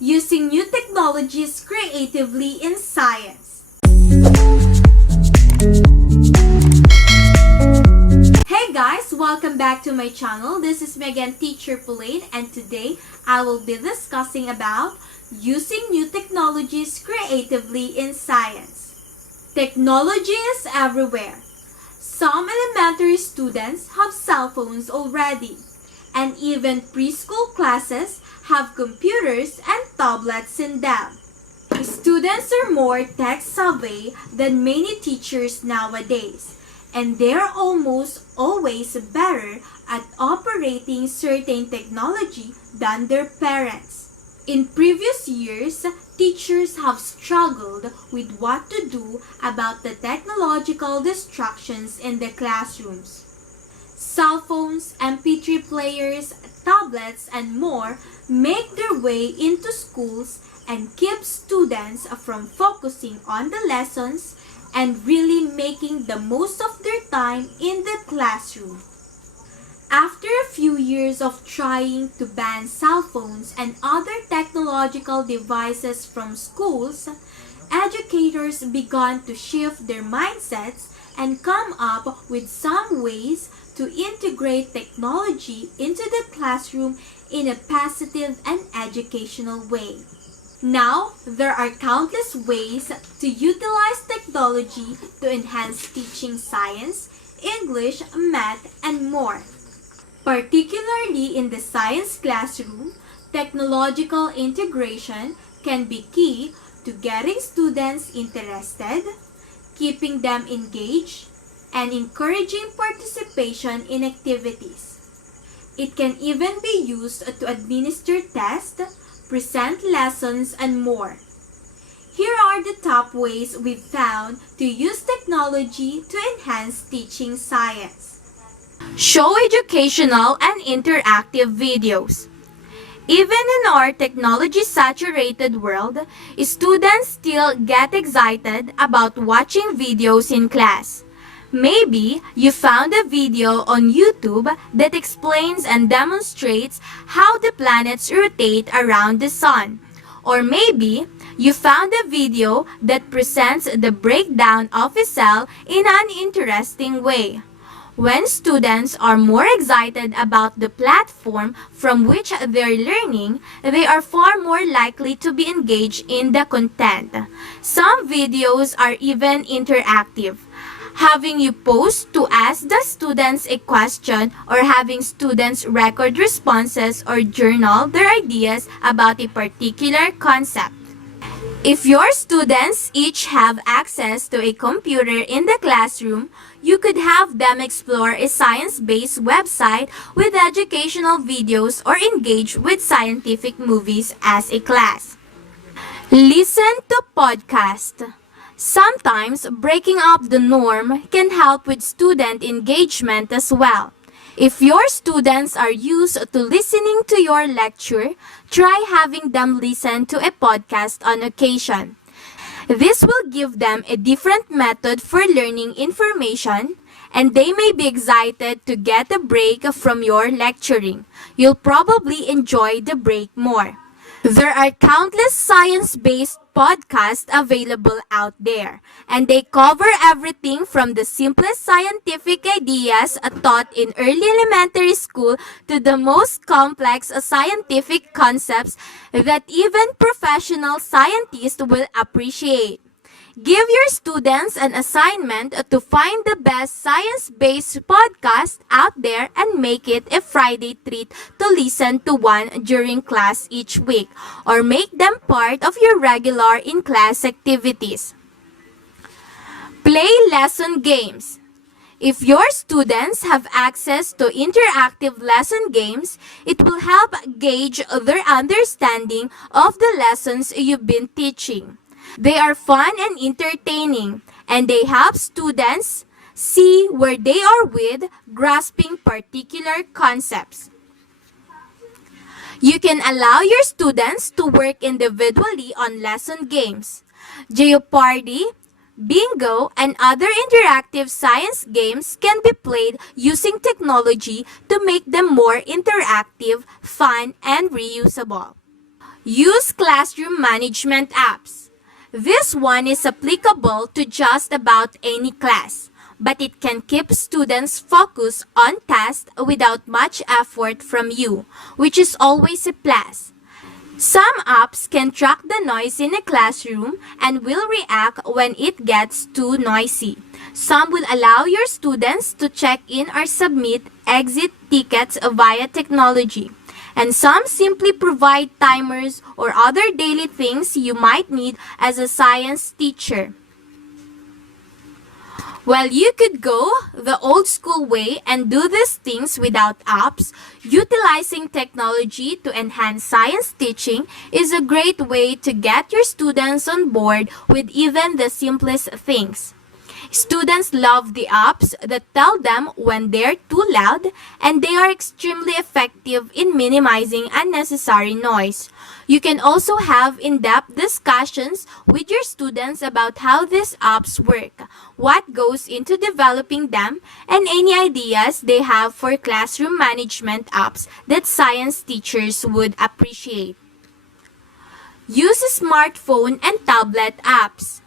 Using new technologies creatively in science. Hey guys, welcome back to my channel. This is Megan Teacher Pauline, and today I will be discussing about using new technologies creatively in science. Technology is everywhere. Some elementary students have cell phones already, and even preschool classes have computers and tablets in them. Students are more tech-savvy than many teachers nowadays, and they're almost always better at operating certain technology than their parents. In previous years, teachers have struggled with what to do about the technological distractions in the classrooms. Cell phones, MP3 players, tablets, and more make their way into schools and keep students from focusing on the lessons and really making the most of their time in the classroom. After a few years of trying to ban cell phones and other technological devices from schools, educators began to shift their mindsets and come up with some ways to integrate technology into the classroom in a positive and educational way. Now, there are countless ways to utilize technology to enhance teaching science, English, math, and more. Particularly in the science classroom, technological integration can be key to getting students interested, keeping them engaged, and encouraging participation in activities. It can even be used to administer tests, present lessons, and more. Here are the top ways we've found to use technology to enhance teaching science. Show educational and interactive videos. Even in our technology-saturated world, students still get excited about watching videos in class. Maybe you found a video on YouTube that explains and demonstrates how the planets rotate around the sun. Or maybe you found a video that presents the breakdown of a cell in an interesting way. When students are more excited about the platform from which they're learning, they are far more likely to be engaged in the content. Some videos are even interactive, having you pause to ask the students a question or having students record responses or journal their ideas about a particular concept. If your students each have access to a computer in the classroom, you could have them explore a science-based website with educational videos or engage with scientific movies as a class. Listen to podcasts. Sometimes breaking up the norm can help with student engagement as well. If your students are used to listening to your lecture, try having them listen to a podcast on occasion. This will give them a different method for learning information, and they may be excited to get a break from your lecturing. You'll probably enjoy the break more. There are countless science-based podcasts available out there, and they cover everything from the simplest scientific ideas taught in early elementary school to the most complex scientific concepts that even professional scientists will appreciate. Give your students an assignment to find the best science-based podcast out there and make it a Friday treat to listen to one during class each week, or make them part of your regular in-class activities. Play lesson games. If your students have access to interactive lesson games, it will help gauge their understanding of the lessons you've been teaching. They are fun and entertaining, and they help students see where they are with grasping particular concepts. You can allow your students to work individually on lesson games. Jeopardy, Bingo, and other interactive science games can be played using technology to make them more interactive, fun, and reusable. Use classroom management apps. This one is applicable to just about any class, but it can keep students focused on tasks without much effort from you, which is always a plus. Some apps can track the noise in a classroom and will react when it gets too noisy. Some will allow your students to check in or submit exit tickets via technology. And some simply provide timers or other daily things you might need as a science teacher. While you could go the old school way and do these things without apps, utilizing technology to enhance science teaching is a great way to get your students on board with even the simplest things. Students love the apps that tell them when they're too loud, and they are extremely effective in minimizing unnecessary noise. You can also have in-depth discussions with your students about how these apps work, what goes into developing them, and any ideas they have for classroom management apps that science teachers would appreciate. Use smartphone and tablet apps.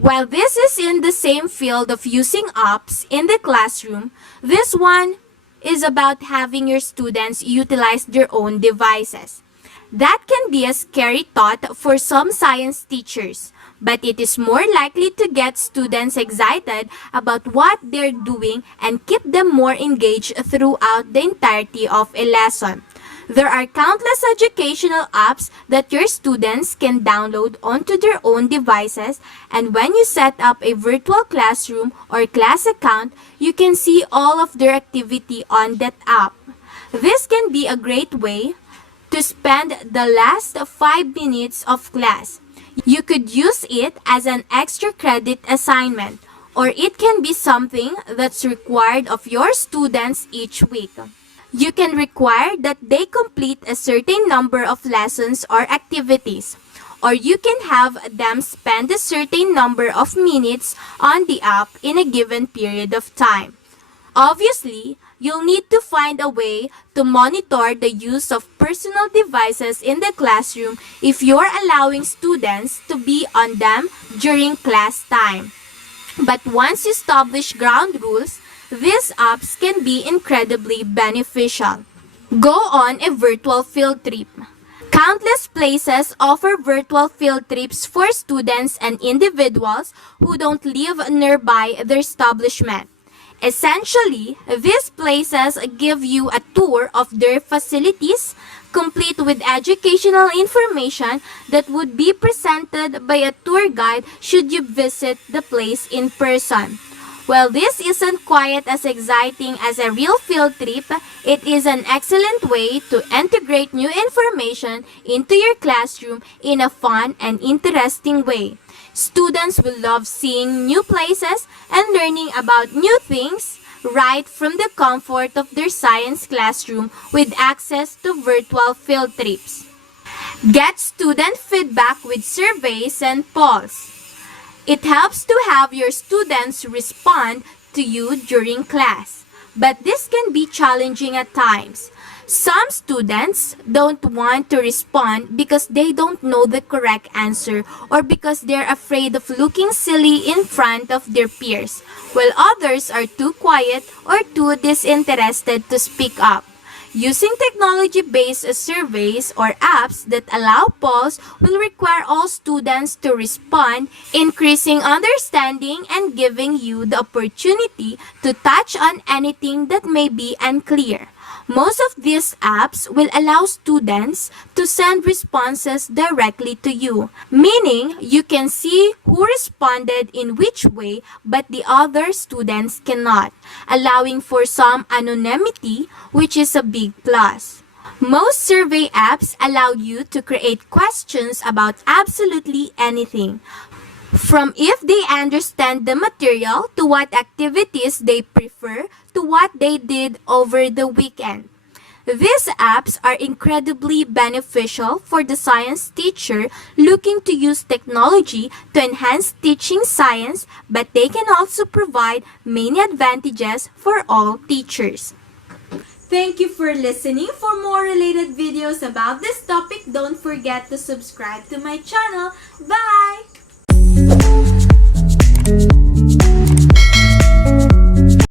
While this is in the same field of using apps in the classroom, this one is about having your students utilize their own devices. That can be a scary thought for some science teachers, but it is more likely to get students excited about what they're doing and keep them more engaged throughout the entirety of a lesson. There are countless educational apps that your students can download onto their own devices, and when you set up a virtual classroom or class account, you can see all of their activity on that app. This can be a great way to spend the last 5 minutes of class. You could use it as an extra credit assignment, or it can be something that's required of your students each week. You can require that they complete a certain number of lessons or activities, or you can have them spend a certain number of minutes on the app in a given period of time. Obviously, you'll need to find a way to monitor the use of personal devices in the classroom if you're allowing students to be on them during class time. But once you establish ground rules, these apps can be incredibly beneficial. Go on a virtual field trip. Countless places offer virtual field trips for students and individuals who don't live nearby their establishment. Essentially, these places give you a tour of their facilities, complete with educational information that would be presented by a tour guide should you visit the place in person. While this isn't quite as exciting as a real field trip, it is an excellent way to integrate new information into your classroom in a fun and interesting way. Students will love seeing new places and learning about new things right from the comfort of their science classroom with access to virtual field trips. Get student feedback with surveys and polls. It helps to have your students respond to you during class, but this can be challenging at times. Some students don't want to respond because they don't know the correct answer or because they're afraid of looking silly in front of their peers, while others are too quiet or too disinterested to speak up. Using technology-based surveys or apps that allow polls will require all students to respond, increasing understanding and giving you the opportunity to touch on anything that may be unclear. Most of these apps will allow students to send responses directly to you, meaning you can see who responded in which way but the other students cannot, allowing for some anonymity, which is a big plus. Most survey apps allow you to create questions about absolutely anything, from if they understand the material to what activities they prefer to what they did over the weekend. These apps are incredibly beneficial for the science teacher looking to use technology to enhance teaching science, but they can also provide many advantages for all teachers. Thank you for listening. For more related videos about this topic, don't forget to subscribe to my channel. Bye!